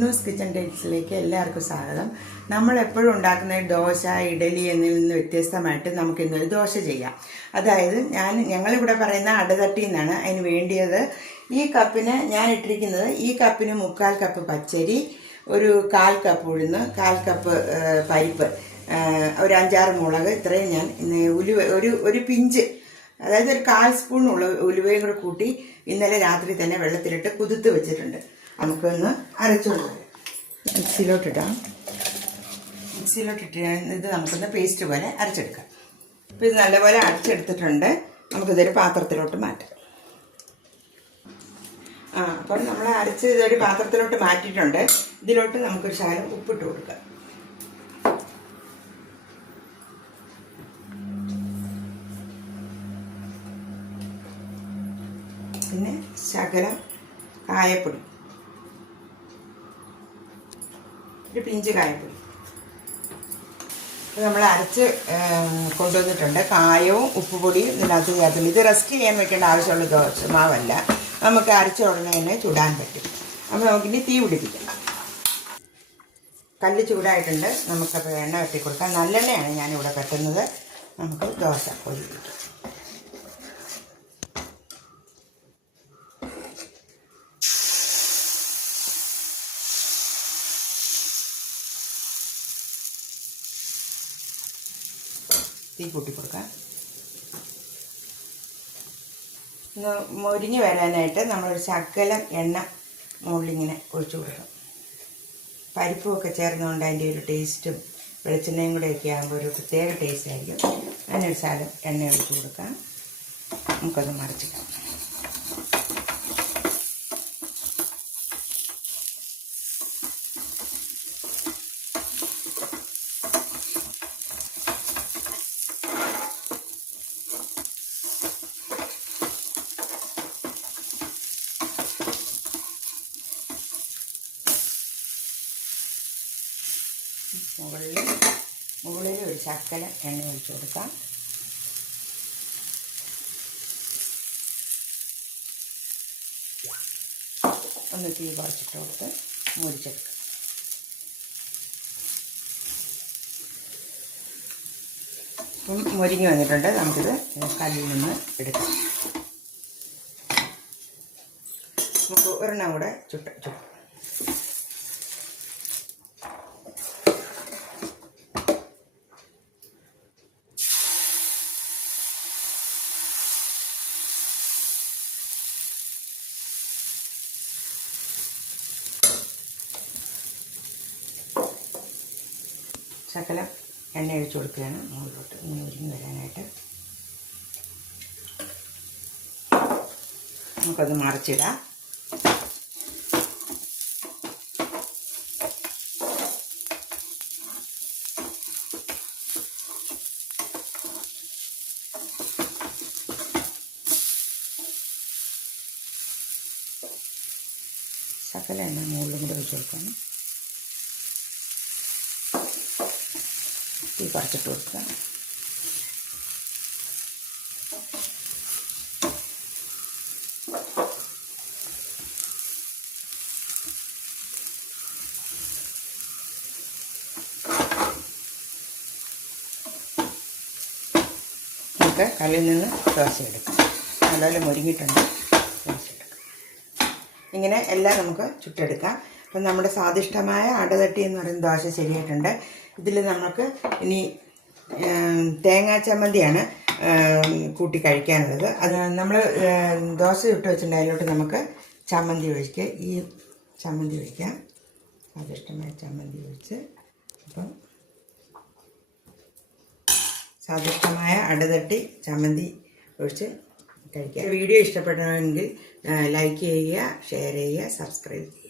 News kitchen ടൈപ്സിലേക്ക് എല്ലാവർക്കും സ്വാഗതം. നമ്മൾ എപ്പോഴും ഉണ്ടാക്കുന്ന ദോശ, ഇഡലി എന്നിൽ നിന്ന് വ്യത്യസ്തമായിട്ട് നമുക്ക് ഇന്നൊരു ദോശ ചെയ്യാം. അതായത് ഞങ്ങളിവിടെ പറയുന്ന അടതട്ടി എന്നാണ്. അതിന് വേണ്ടിയത് ഈ കപ്പിന് ഞാൻ ഇട്ടിരിക്കുന്നത്, ഈ കപ്പിന് 3/4 കപ്പ് പച്ചരി, ഒരു 1/4 കപ്പ് ഉഴുന്ന്, 1/4 കപ്പ് പരിപ്പ്, ഒരു 5-6 മുളക്, ഇത്രയും ഞാൻ ഉലുവ ഒരു പിഞ്ച്, അതായത് ഒരു 1/4 സ്പൂൺ ഉലുവയും കൂടെ കൂട്ടി ഇന്നലെ രാത്രി തന്നെ വെള്ളത്തിലിട്ട് കുതിർത്ത് വെച്ചിട്ടുണ്ട്. നമുക്കൊന്ന് അരച്ചുകൊണ്ട് വരാം. മിക്സിയിലോട്ടിടാം. മിക്സിയിലോട്ടിട്ട് ഇത് നമുക്കൊന്ന് പേസ്റ്റ് പോലെ അരച്ചെടുക്കാം. അപ്പോൾ ഇത് നല്ലപോലെ അരച്ചെടുത്തിട്ടുണ്ട്. നമുക്കിതൊരു പാത്രത്തിലോട്ട് മാറ്റാം. അപ്പോൾ നമ്മൾ അരച്ച് ഇതൊരു പാത്രത്തിലോട്ട് മാറ്റിയിട്ടുണ്ട്. ഇതിലോട്ട് നമുക്കൊരു ശകലം ഉപ്പിട്ട് കൊടുക്കാം. പിന്നെ ശകലം കായപ്പൊടി, ഒരു പിഞ്ച് കായപ്പൊടി. നമ്മൾ അരച്ച് കൊണ്ടുവന്നിട്ടുണ്ട്. കായവും ഉപ്പുപൊടിയും ഇതിനകത്ത് ചേർത്തില്ല. ഇത് റെസ്റ്റ് ചെയ്യാൻ വെക്കേണ്ട ആവശ്യമുള്ള ദോശ മാവല്ല, നമുക്ക് അരച്ച ഉടനെ തന്നെ ചുടാൻ പറ്റും. അപ്പോൾ നമുക്കിനി തീ പിടിപ്പിക്കാം. കല്ല് ചൂടായിട്ടുണ്ട്. നമുക്കപ്പോൾ എണ്ണ വെട്ടി കൊടുക്കാം. നല്ലെണ്ണയാണ് ഞാനിവിടെ പെട്ടുന്നത്. നമുക്ക് ദോശ പൊരിക്കാം. തീ കൂട്ടി കൊടുക്കാം. മൊരിഞ്ഞ് വരാനായിട്ട് നമ്മളൊരു ശകലം എണ്ണ മുകളിലിങ്ങനെ ഒഴിച്ചു കൊടുക്കും. പരിപ്പുമൊക്കെ ചേർന്നുകൊണ്ട് അതിൻ്റെ ഒരു ടേസ്റ്റും വെളിച്ചെണ്ണയും കൂടെയൊക്കെ ആകുമ്പോൾ ഒരു പ്രത്യേക ടേസ്റ്റ് ആയിരിക്കും. അതിനൊരു ശകലം എണ്ണ ഒഴിച്ചു കൊടുക്കാം. നമുക്കത് മറിച്ചിടാം. മുകളിൽ ഒരു ശകലം എണ്ണ ഒഴിച്ചു കൊടുക്കാം. ഒന്ന് തീ കുറച്ചിട്ട് കൊടുത്ത് മുരിച്ചെടുക്കാം. മുരിഞ്ഞ് വന്നിട്ടുണ്ട്. നമുക്കിത് കല്ലിൽ നിന്ന് എടുക്കാം. നമുക്ക് ഒരെണ്ണം കൂടെ ചുട്ട് ശകലം എണ്ണ ഒഴിച്ചു കൊടുക്കുകയാണ് മുകളിലോട്ട് ഇങ്ങനെ ഉരിഞ്ഞ് വരാനായിട്ട്. നമുക്കത് മറിച്ചിടാം. ശകലം എണ്ണ മുകളിലും കൂടെ ഒഴിച്ചു കൊടുക്കണം. തീ കുറച്ചിട്ട് കൊടുക്കുക. നമുക്ക് കല്ലിൽ നിന്ന് ദോശ എടുക്കാം. നല്ലപോലെ മുരിങ്ങിയിട്ടുണ്ട്. ദോശ എടുക്കാം. ഇങ്ങനെ എല്ലാം നമുക്ക് ചുട്ടെടുക്കാം. അപ്പം നമ്മുടെ സ്വാദിഷ്ടമായ അടതട്ടി എന്ന് പറയുന്ന ദോശ ശരിയായിട്ടുണ്ട്. ഇതിൽ നമുക്ക് ഇനി തേങ്ങാ ചമ്മന്തിയാണ് കൂട്ടി കഴിക്കാനുള്ളത്. അത് നമ്മൾ ദോശ ചുട്ട് വെച്ചിട്ടുണ്ട്. അതിലോട്ട് നമുക്ക് ചമ്മന്തി ഒഴിക്കുക. ഈ ചമ്മന്തി ഒഴിക്കാം. സ്വാദിഷ്ടമായ ചമ്മന്തി ഒഴിച്ച് അപ്പം സ്വാദിഷ്ടമായ അടതട്ടി ചമ്മന്തി ഒഴിച്ച് കഴിക്കുക. വീഡിയോ ഇഷ്ടപ്പെടണമെങ്കിൽ ലൈക്ക് ചെയ്യുക, ഷെയർ ചെയ്യുക, സബ്സ്ക്രൈബ് ചെയ്യുക.